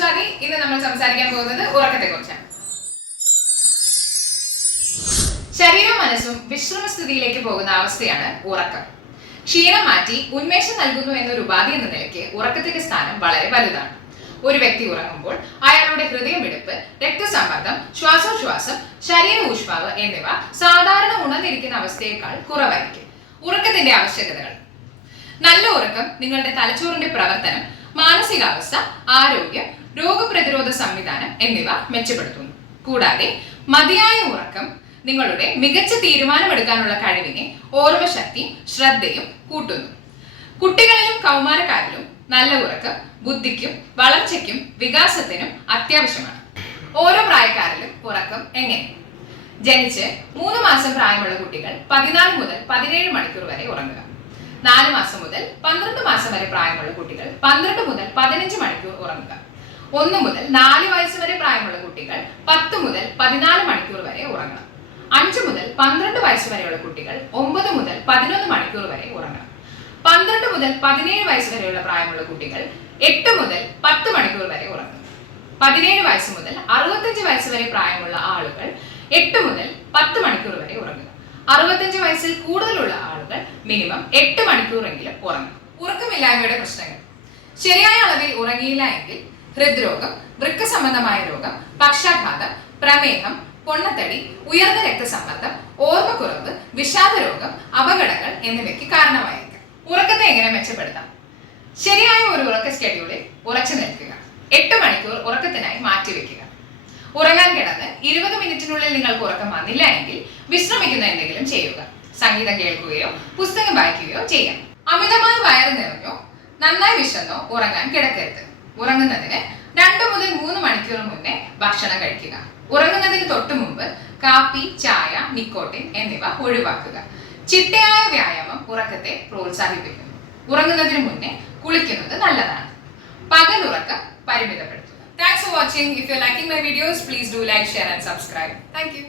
സ്വാതി. ഇന്ന് നമ്മൾ സംസാരിക്കാൻ പോകുന്നത് ഉറക്കത്തെക്കുറിച്ചാണ്. ശരീരവും മനസ്സും വിശ്രമസ്ഥിതിയിലേക്ക് പോകുന്ന അവസ്ഥയാണ് ഉറക്കം. ക്ഷീണം മാറ്റി ഉന്മേഷം നൽകുന്നു എന്നൊരു ഉപാധി എന്ന നിലയ്ക്ക് ഉറക്കത്തിന്റെ സ്ഥാനം വളരെ വലുതാണ്. ഒരു വ്യക്തി ഉറങ്ങുമ്പോൾ അയാളുടെ ഹൃദയമിടിപ്പ്, രക്തസമ്മർദ്ദം, ശ്വാസോച്ഛ്വാസം, ശരീര ഊഷ്മാവ് എന്നിവ സാധാരണ ഉണർന്നിരിക്കുന്ന അവസ്ഥയേക്കാൾ കുറവായിരിക്കും. ഉറക്കത്തിന്റെ ആവശ്യകതകൾ: നല്ല ഉറക്കം നിങ്ങളുടെ തലച്ചോറിന്റെ പ്രവർത്തനം, മാനസികാവസ്ഥ, ആരോഗ്യം, രോഗപ്രതിരോധ സംവിധാനം എന്നിവ മെച്ചപ്പെടുത്തുന്നു. കൂടാതെ മതിയായ ഉറക്കം നിങ്ങളുടെ മികച്ച തീരുമാനമെടുക്കാനുള്ള കഴിവിനെ, ഓർമ്മശക്തിയും ശ്രദ്ധയും കൂട്ടുന്നു. കുട്ടികളിലും കൗമാരക്കാരിലും നല്ല ഉറക്കം ബുദ്ധിക്കും വളർച്ചയ്ക്കും വികാസത്തിനും അത്യാവശ്യമാണ്. ഓരോ പ്രായക്കാരിലും ഉറക്കം എങ്ങനെ? ജനിച്ച് 3 മാസം പ്രായമുള്ള കുട്ടികൾ 14 മുതൽ 17 മണിക്കൂർ വരെ ഉറങ്ങുക. 4 മാസം മുതൽ 12 മാസം വരെ പ്രായമുള്ള കുട്ടികൾ 12 മുതൽ 15 മണിക്കൂർ ഉറങ്ങുക. 1 മുതൽ 4 വയസ്സ് വരെ പ്രായമുള്ള കുട്ടികൾ 10 മുതൽ 14 മണിക്കൂർ വരെ ഉറങ്ങണം. 5 മുതൽ 12 വയസ്സ് വരെയുള്ള കുട്ടികൾ 9 മുതൽ 11 മണിക്കൂർ വരെ ഉറങ്ങണം. 12 മുതൽ 17 വയസ്സ് വരെയുള്ള പ്രായമുള്ള കുട്ടികൾ 8 മുതൽ 10 മണിക്കൂർ വരെ ഉറങ്ങും. 17 വയസ്സ് മുതൽ 65 വയസ്സ് വരെ പ്രായമുള്ള ആളുകൾ 8 മുതൽ 10 മണിക്കൂർ വരെ ഉറങ്ങുക. 65 വയസ്സിൽ കൂടുതലുള്ള ആളുകൾ മിനിമം 8 മണിക്കൂറെങ്കിലും ഉറങ്ങും. ഉറക്കമില്ലായ്മയുടെ പ്രശ്നങ്ങൾ: ശരിയായ അളവിൽ ഉറങ്ങിയില്ല എങ്കിൽ ഹൃദ്രോഗം, വൃക്ക സംബന്ധമായ രോഗം, പക്ഷാഘാതം, പ്രമേഹം, പൊണ്ണത്തടി, ഉയർന്ന രക്തസമ്മർദ്ദം, ഓർമ്മക്കുറവ്, വിഷാദരോഗം, അപകടങ്ങൾ എന്നിവയ്ക്ക് കാരണമായേക്കാം. ഉറക്കത്തെ എങ്ങനെ മെച്ചപ്പെടുത്താം? ശരിയായ ഒരു ഉറക്ക സ്കെഡ്യൂളിൽ ഉറച്ചു നിൽക്കുക. 8 മണിക്കൂർ ഉറക്കത്തിനായി മാറ്റിവെക്കുക. ഉറങ്ങാൻ കിടന്ന് 20 മിനിറ്റിനുള്ളിൽ നിങ്ങൾക്ക് ഉറക്കം വന്നില്ല എങ്കിൽ വിശ്രമിക്കുന്ന എന്തെങ്കിലും ചെയ്യുക. സംഗീതം കേൾക്കുകയോ പുസ്തകം വായിക്കുകയോ ചെയ്യാം. അമിതമായി വയറ് നിറഞ്ഞോ നന്നായി വിശന്നോ ഉറങ്ങാൻ കിടക്കരുത്. ഉറങ്ങുന്നതിന് 2 മുതൽ 3 മണിക്കൂർ മുന്നേ ഭക്ഷണം കഴിക്കുക. ഉറങ്ങുന്നതിന് തൊട്ടു മുമ്പ് കാപ്പി, ചായ, നിക്കോട്ടിൻ എന്നിവ ഒഴിവാക്കുക. ചിട്ടയായ വ്യായാമം ഉറക്കത്തെ പ്രോത്സാഹിപ്പിക്കുന്നു. ഉറങ്ങുന്നതിന് മുന്നേ കുളിക്കുന്നത് നല്ലതാണ്. പകൽ ഉറക്കം പരിമിതപ്പെടുത്തുക. Thanks for watching. If you're liking my videos, please do like, share and subscribe. Thank you.